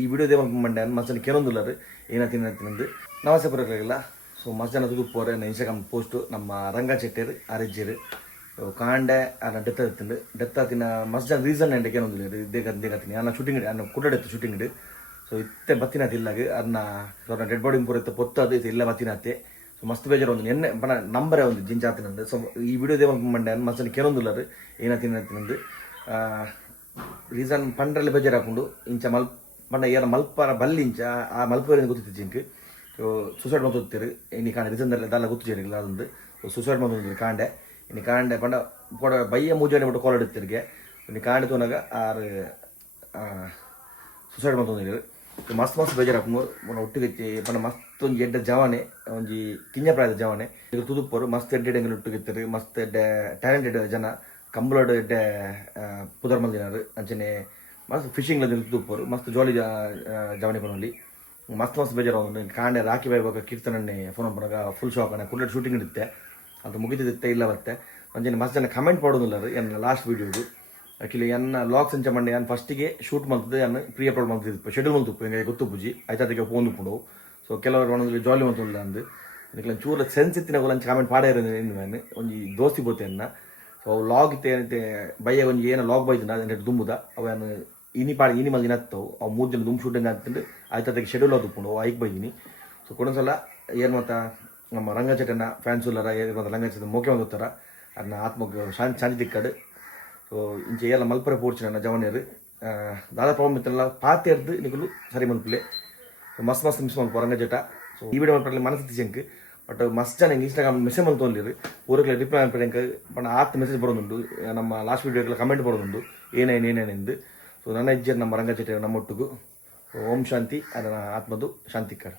ಈ ವಿಡಿಯೋದೇ ಮಂಡ್ಯ ಮಸ್ತ್ ಕೆಲವೊಂದುಲ್ಲರು ಏನ ತಿನ್ನಂದು ನಮಸ್ತೆ ಪುರಕ್ಕಾಗಿಲ್ಲ. ಸೊ ಮಸ್ತ್ ಜನ ತುದು ಪೋರೆ ಇನ್ಸ್ಟಾಗ್ರಾಮ್ ಪೋಸ್ಟ್ ನಮ್ಮ ರಂಗ ಚೆಟ್ಟೇರು ಅರೆಜ್ಜೇರು ಕಾಂಡೆ ಅನ್ನ ಡೆತ್ ಆಗುತ್ತಂಡು ಡೆತ್ ಆತಿನ ಮಸ್ತ್ ಜನ ರೀಸನ್ ಎಂಡೆ ಕೆಲವೊಂದು ದೇಗತ್ತೀನಿ ಅನ್ನ ಶೂಟಿಂಗ್ ಅನ್ನ ಕುಡ್ಡೆತ್ತು ಶೂಟಿಂಗ್ ಸೊ ಇತ್ತೆ ಬತ್ತಿನಾತಿ ಇಲ್ಲಾಗ ಅದನ್ನ ಡೆಡ್ ಬಾಡಿ ಪೂರ ಇತ್ತು ಪೊತ್ತದು ಇದು ಎಲ್ಲ ಬತ್ತಿನಾತೆ. ಸೊ ಮಸ್ತ್ ಬೇಜಾರು ಒಂದು ಎಣ್ಣೆ ಬಣ ನಂಬರೇ ಒಂದು ಜಿಂಚಾತಿನಂದು. ಸೊ ಈ ವಿಡಿಯೋದೇ ಮಂಡ್ಯ ಮಸ್ತ್ ಜನ ಕೆಲವೊಂದುಲ್ಲರು ಏನ ತಿನ್ನಂದು ರೀಸನ್ ಪಂಡ್ರಲ್ಲಿ ಬೇಜಾರು ಹಾಕೊಂಡು ಇಂಚ ಪಂಡ ಏನ ಮಲ್ಪರ ಬಲ್ಲಿಂಚ ಆ ಮಲ್ಪರಿಂದ ಗೊತ್ತಿತ್ತು ಜಿಂಕ್ ಸೂಸೈಡ್ ಮಾಡ್ತೀರಿ ಇನ್ನು ಕಾಂಡೆ ರೀಸನ್ ದಾಲ ಗೊತ್ತಿಲ್ಲ ಅದೊಂದು ಸೂಸೈಡ್ ಮಾಡ್ತೀರಿ ಕಾಂಡೆ ಇನ್ನು ಕಾಂಡೆ ಪಂಡ ಪೋಡ ಬಯ್ಯ ಮೂಜಾನೆ ಬಿಟ್ಟು ಕಾಲ್ ಇಡ್ತಿರ್ಗೆ ಇನ್ನು ಕಾಂಡೆ ತೋನಾಗ ಆರು ಸೂಸೈಡ್ ಮಾಡ್ತೀರಿ ಮಸ್ತ್ ಮಸ್ತ್ ಬೇಜಾರು ಹಾಕೊಂಡು ಒಟ್ಟಿಗೆ ಪಂಡ ಮಸ್ತ್ ಒಂದು ಎಡ್ಡೆ ಜವಾನೆ ಒಂಜಿ ಕಿಂಜ ಪ್ರಾಯದ ಜವಾನೆ ಈಗ ತುದುಪೋರು ಮಸ್ತ್ ಎಡ್ಡೆ ಎಂಗಲ್ ಒಟ್ಟಿಗಿರ್ತಾರೆ ಮಸ್ತ್ ಎಡ್ಡೆ ಟ್ಯಾಲೆಂಟೆಡ್ ಜನ ಕಂಬಳೋಡು ಎಡ್ಡೆ ಪುದರ್ ಮಲ್ದಿನಾರು ಅಂಚನೆ ಮಸ್ತ್ ಫಿಶಿಂಗ್ ತುದುಪೋರು ಮಸ್ತ್ ಜಾಲಿ ಜವಾನಿ ಪನಲ್ಲಿ ಮಸ್ತ್ ಮಸ್ತ್ ಬೇಜಾರು ಕಾಂಡೆ ರಾಕಿ ಬಾಯ್ವಾಗ ಕೀರ್ತನನ್ನೇ ಫೋನ್ ಪಣಗ ಫುಲ್ ಶಾಕ್ ಕುಡ್ಲೆ ಶೂಟಿಂಗ್ ಇಡುತ್ತೆ ಅದು ಮುಗಿದಿತ್ತೆ ಇಲ್ಲ ಬತ್ತೆ ಅಂಚನೆ ಮಸ್ತ್ ಜನ ಕಮೆಂಟ್ ಮಾಡೋದಿಲ್ಲರು ಎನ್ನ ಲಾಸ್ಟ್ ವೀಡಿಯೋದು ಆಕ್ಚುಲಿ ಎನ್ನ ಲಾಗ್ಸ್ ಎಂಚ ಮಂಡೆ ನಾನು ಫಸ್ಟಿಗೆ ಶೂಟ್ ಮಾಡ್ತದೆ ನಾನು ಪ್ರೀ ಅಪ್ಲೋಡ್ ಮಾಡ್ತಿದ್ದು ಶೆಡ್ಯೂಲ್ ಮಾಡ್ತಿಪ್ಪು ಹಿಂಗೆ ಗೊತ್ತು ಪೂಜಿ ಆಯ್ತಾದಿಗೆ ಫೋನ್ ಪುಂಡು. ಸೊ ಕೆಲವರು ಒಂದೊಂದು ಜಾಲಿ ಮಾಡ್ತಿಲ್ಲ ಅಂದು ಅದಕ್ಕೆ ಚೂರ ಸೆನ್ಸ್ ಇತ್ತಿನ ಲಂಚ್ ಕಾಮೆಂಟ್ ಪಾಡೇ ಇರೋದು ನಾನು ಒಂಜಿ ದೋಸ್ತಿ ಬೋತೆ ಅನ್ನ. ಸೊ ಲಾಗ್ ಇತ್ತೆ ಬಯ್ಯ ಒಂಜಿ ಏನೋ ಲಾಗ್ ಬೈದಿನ ಅದೇ ದುಂಬುದ ಅವನು ಇನಿ ಪಾಡಿ ಇನಿ ಮಲ್ದಿನ ಹತ್ತವು ಅವು 3 ದಿನ ದುಂಬು ಶೂಟಿಂಗ್ ಆಗ್ತಿದ್ದು ಆಯ್ತಾದಿಗೆ ಶೆಡ್ಯೂಲ್ ಅದು ಪುಂಡು ಐಕ್ ಬೈದಿನಿ. ಸೊ ಕೊಡೊಂದ್ಸಲ ಏನು ಮತ್ತ ನಮ್ಮ ರಂಗಚಟನ ಫ್ಯಾನ್ಸ್ ಉಲ್ಲರ ಏನು ರಂಗಚಟ ಮೋಕೆ ಒಂದೊತ್ತರ ಅದನ್ನ ಆತ್ಮಕ್ಕೆ ಶಾಂತಿ ತಿಕ್ಕಡು. ಸೊ ಇಂಚೆ ಎಲ್ಲ ಮಲ್ಪರೆ ಪೋಡ್ಚಿ ನನ್ನ ಜವನಿಯರು ದಾದಾ ಪ್ರಾಬ್ಲಮ್ ಇತ್ತಲ್ಲ ಪಾತಿ ಎಡ್ದು ನಿಗಲು ಸರಿ ಮಲ್ಪಲೆ. ಸೊ ಮಸ್ತ್ ಮಸ್ತ್ ಮಿಸ್ ಮಾಡ್ಕೊ ರಂಗಚಟ. ಸೊ ಈ ವಿಡಿಯೋ ಮಲ್ಪಲ್ಲಿ ಮನಸ್ಸು ಜಂಕ್ ಬಟ್ ಮಸ್ತ್ ಜನ ಇನ್ಸ್ಟಾಗ್ರಾಮ್ ಮೆಸೇಜ್ ಮಾಡಿ ತೊಗೊಂಡಿರಿ ಊರಿಗೆ ರಿಪ್ಲೈ ಮಾಡ್ಬಿಟ್ಟು ಬಟ್ ಆತ್ ಮೆಸೇಜ್ ಬರೋದುಂಡು ನಮ್ಮ ಲಾಸ್ಟ್ ವೀಡಿಯೋಗೆಲ್ಲ ಕಮೆಂಟ್ ಬರೋದುಂಡು ಏನೇನೇನೆಂದು. ಸೊ ನನ್ನ ಇಜ್ಜರು ನಮ್ಮ ರಂಗಚಟ ನಮ್ಮೊಟ್ಟಿಗೂ ಓಂ ಶಾಂತಿ ಅದನ್ನ ಆತ್ಮದು ಶಾಂತಿ ಕರ್.